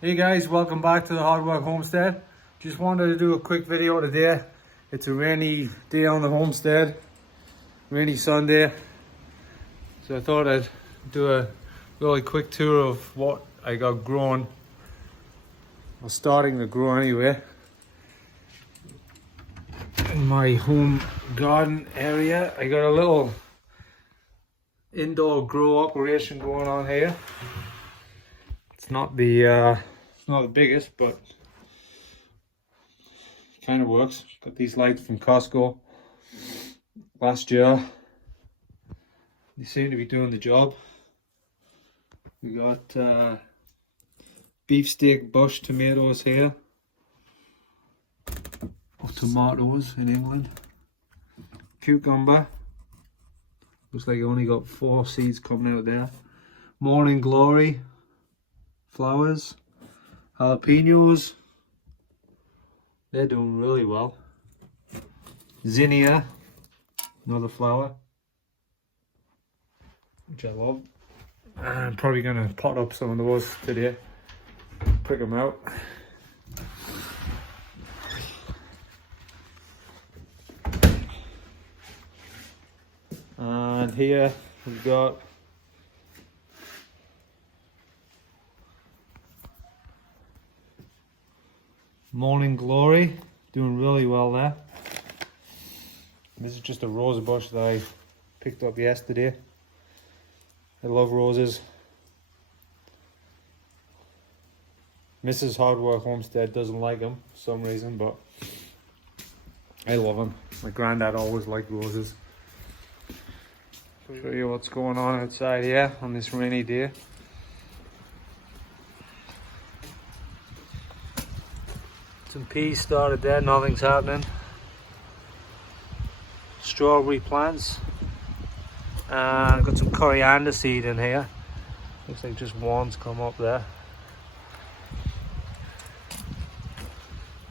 Hey guys, welcome back to the Hardwork Homestead. Just wanted to do a quick video today. It's a rainy day on the homestead, rainy Sunday. So I thought I'd do a really quick tour of what I got growing, or starting to grow anyway, in my home garden area. I got a little indoor grow operation going on here. It's not the biggest, but kind of works. Got these lights from Costco last year. They seem to be doing the job. We got beefsteak bush tomatoes here, or tomatoes in England. Cucumber. Looks like I only got 4 seeds coming out there. Morning glory. Flowers. Jalapenos. They're doing really well. Zinnia. Another flower, which I love. I'm probably going to pot up some of those today. Prick them out. And here we've got Morning Glory, doing really well there. This is just a rose bush that I picked up yesterday. I love roses. Mrs. Hardwork Homestead doesn't like them for some reason, but I love them. My granddad always liked roses. Show you what's going on outside here on this rainy day. Some peas started there, nothing's happening. Strawberry plants. I've got some coriander seed in here. Looks like just one's come up there.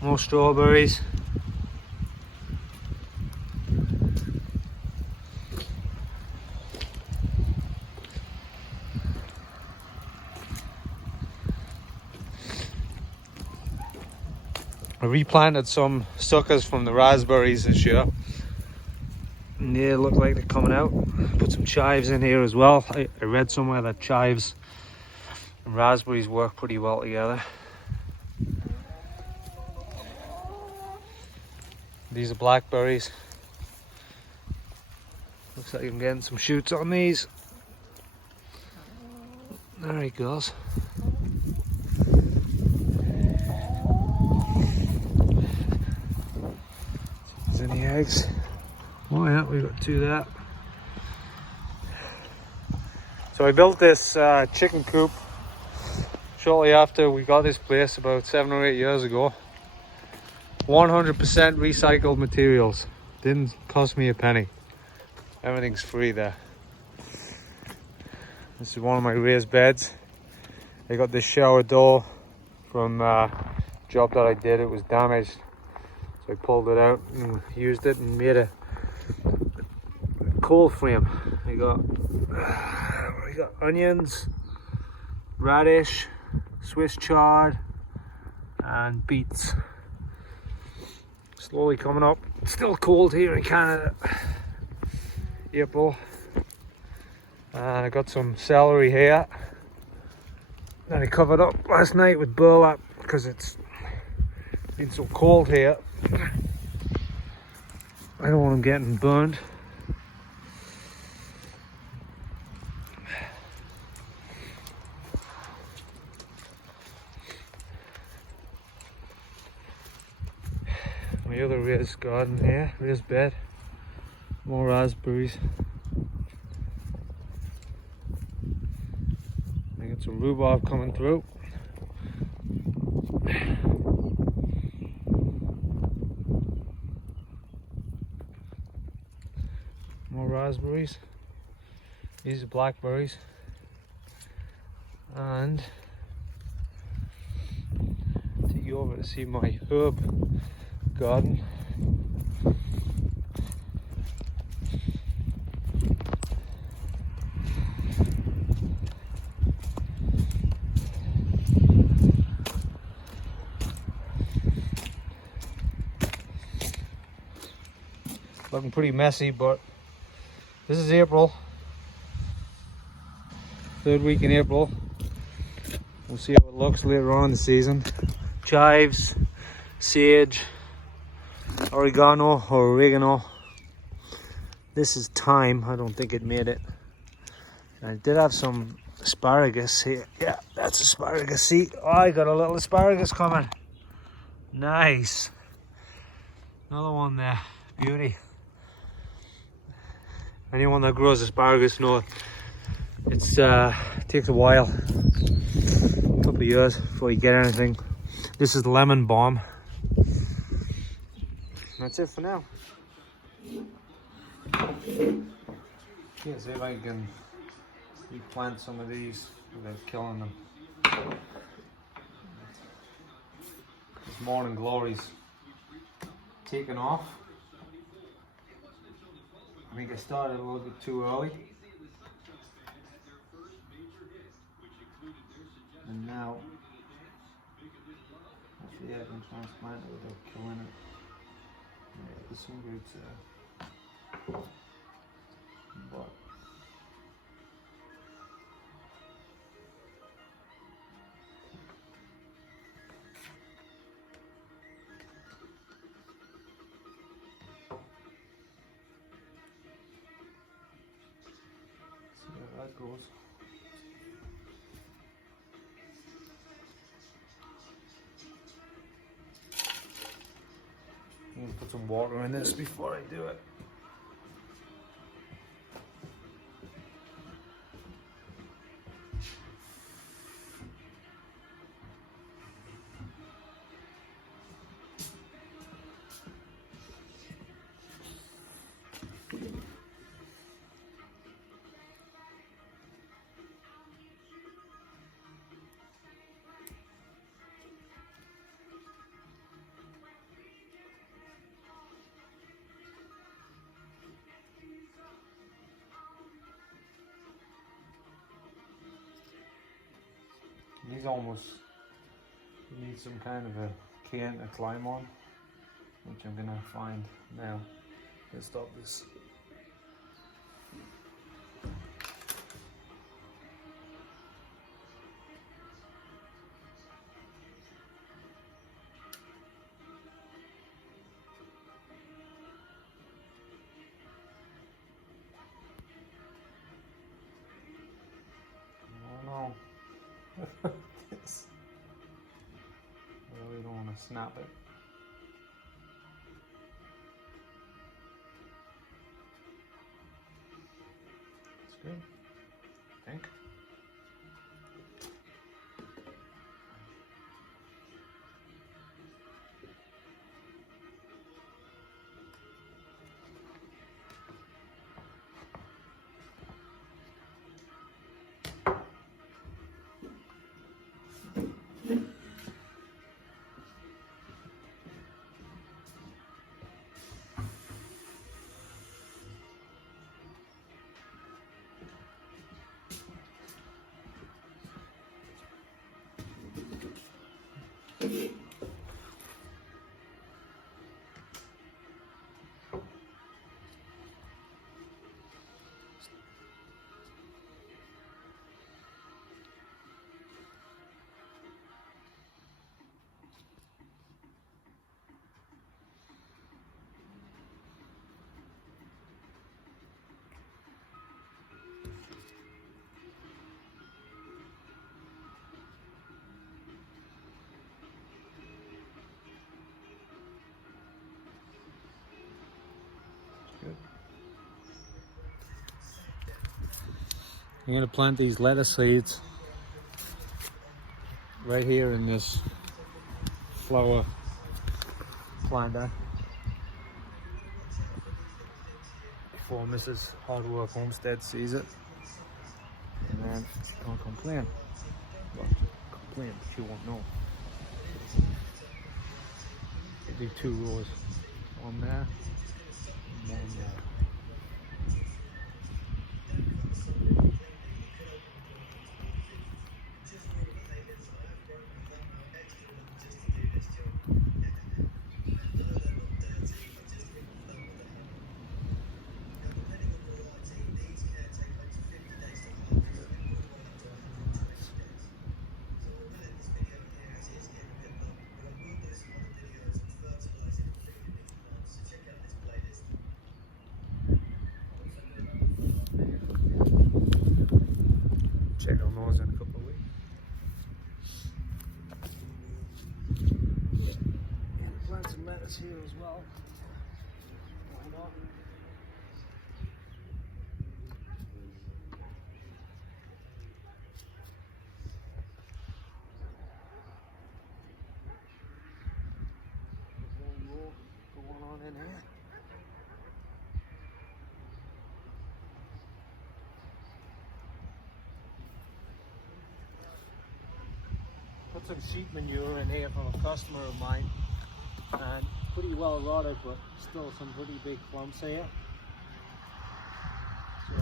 More strawberries. I replanted some suckers from the raspberries this year, and they look like they're coming out. Put some chives in here as well. I read somewhere that chives and raspberries work pretty well together. These are blackberries. Looks like I'm getting some shoots on these. There he goes. Any eggs? Oh yeah, we got 2 there. So I built this chicken coop shortly after we got this place about 7 or 8 years ago. 100% recycled materials. Didn't cost me a penny. Everything's free there. This is one of my raised beds. I got this shower door from a job that I did. It was damaged. So I pulled it out and used it and made a coal frame. We got onions, radish, Swiss chard, and beets. Slowly coming up. It's still cold here in Canada. April. And I got some celery here that I covered up last night with burlap because it's been so cold here. I don't want them getting burned. My other raised garden here, raised bed. More raspberries. I got some rhubarb coming through. More raspberries. These are blackberries. And take you over to see my herb garden. looking pretty messy, but this is April. 3rd week in April. We'll see how it looks later on in the season. Chives, sage, oregano. This is thyme. I don't think it made it. I did have some asparagus here. Yeah, that's asparagus. See, oh, I got a little asparagus coming. Nice. Another one there. Beauty. Anyone that grows asparagus knows it's takes a while. A couple of years before you get anything. This is lemon balm. That's it for now. Yeah, see if I can replant some of these without killing them. This morning glory's taken off. I think I started a little bit too early. And now, actually I can transplant it without killing it. Yeah, there's some roots there. But see how that goes. I'm gonna put some water in this before I do it. These almost need some kind of a can to climb on, which I'm gonna find now. Let's stop this. This. I really don't want to snap it. That's good, I think. Good. I'm going to plant these lettuce seeds right here in this flower planter before Mrs. Hardwork Homestead sees it, and then don't complain. Well, complain, but she won't know. It'll be 2 rows, one there and one there. beds here as well. Why not? There's one more going on in here. Put some sheep manure in here from a customer of mine, and pretty well rotted, but still some pretty big clumps here. So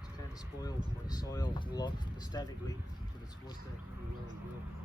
it's kind of spoiled my soil look aesthetically, but it's worth it. It really good.